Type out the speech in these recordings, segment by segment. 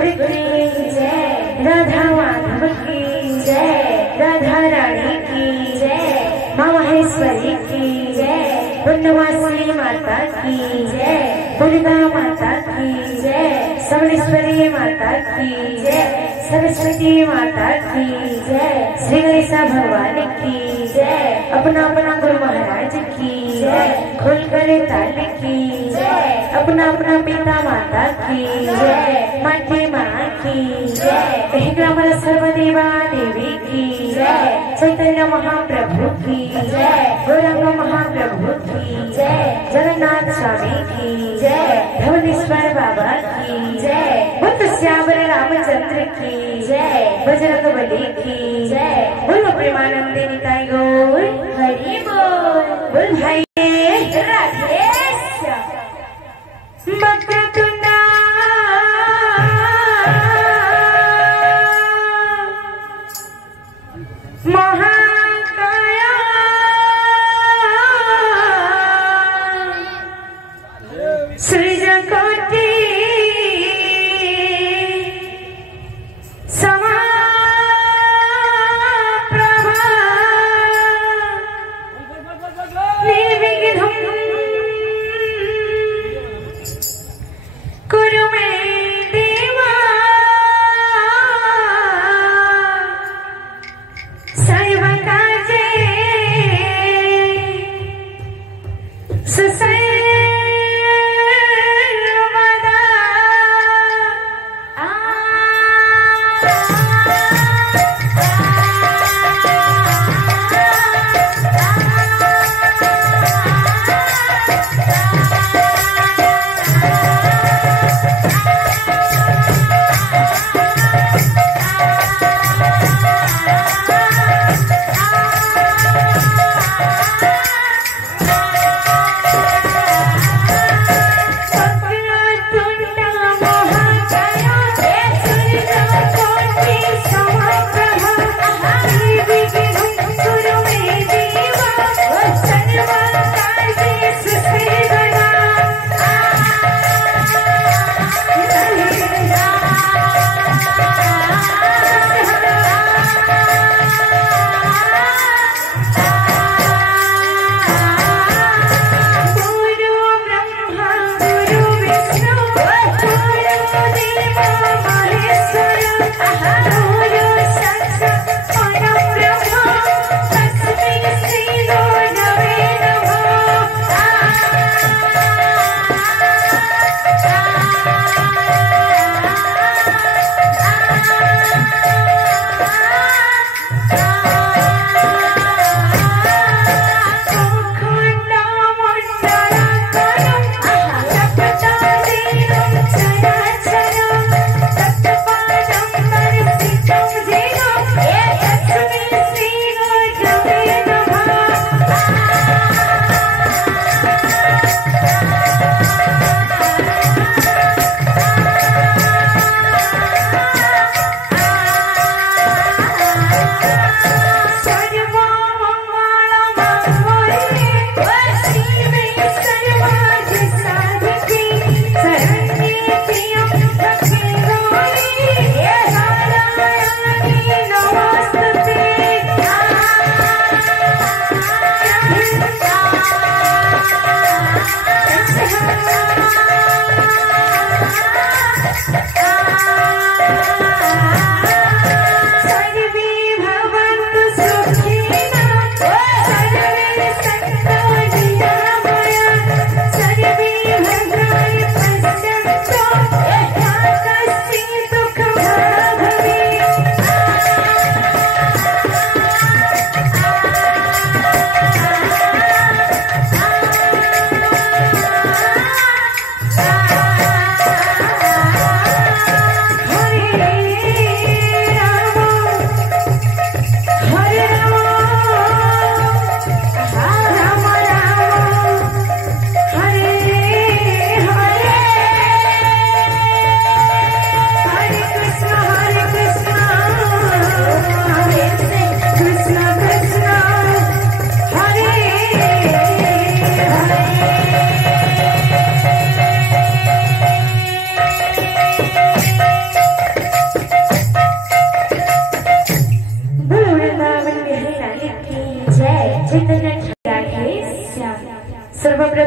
ठाकुर की जय, राधा माधव की जय, राधा रानी की जय, माँ महेश्वरी की जय, पूर्णमासी माता की जय, दुर्गा माता की जय, समलेश्वरी माता की जय, सरस्वती माता की जय, श्री गणेश भगवान की जय, अपना अपना गुरु महाराज की जय, खोल कर ताल की जय, अपना अपना पिता माता की जय, माटी माँ की जय, ग्रामल सर्वदेवा देवी की जय, चैतन्य महाप्रभु की जय, गौरंग महाप्रभु की जय, जगन्नाथ स्वामी की जय, धवलेश्वर बाबा की जय, बुद्ध श्यावर रामचंद्र की जय, बजरंग बली की जय, बोलो प्रेमानंदे निताई गौर हरि बोल। बोल भाई राधे वक्रतुंडा महाकाया सृजकोटि सुसर्वदा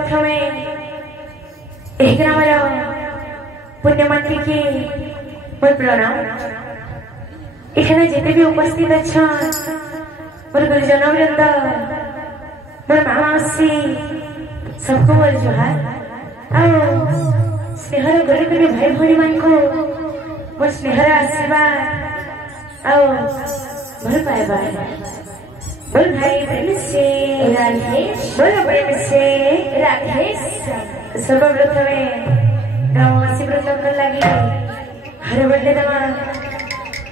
प्रथमे एक ग्रामाला पुण्यमंत्री मोर प्रणाम एखाने जिते भी उपस्थित अच्छा मोर गुरुजन वृंद मोर मामासी सबको मोर जोहार स्नेहर गुरुकुल भाई भौणी मान को मोर स्नेहर आशीर्वाद भल पाएबा बोल भाई प्रेम से राधेश बोल प्रेम से राधेश सर्वप्रथमे गाँववासी व्रत लगी हर बड़े दमा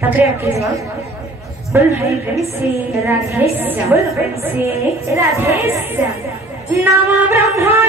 तपरे आके जाओ बोल भाई प्रेम से राधेश बोल प्रेम से राधेश नाम ब्रह्मा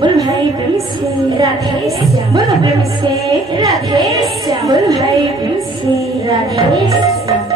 बोल भाई प्रेम से राधेश बोल प्रेम से राधेश बोल भाई प्रेम से राधेश।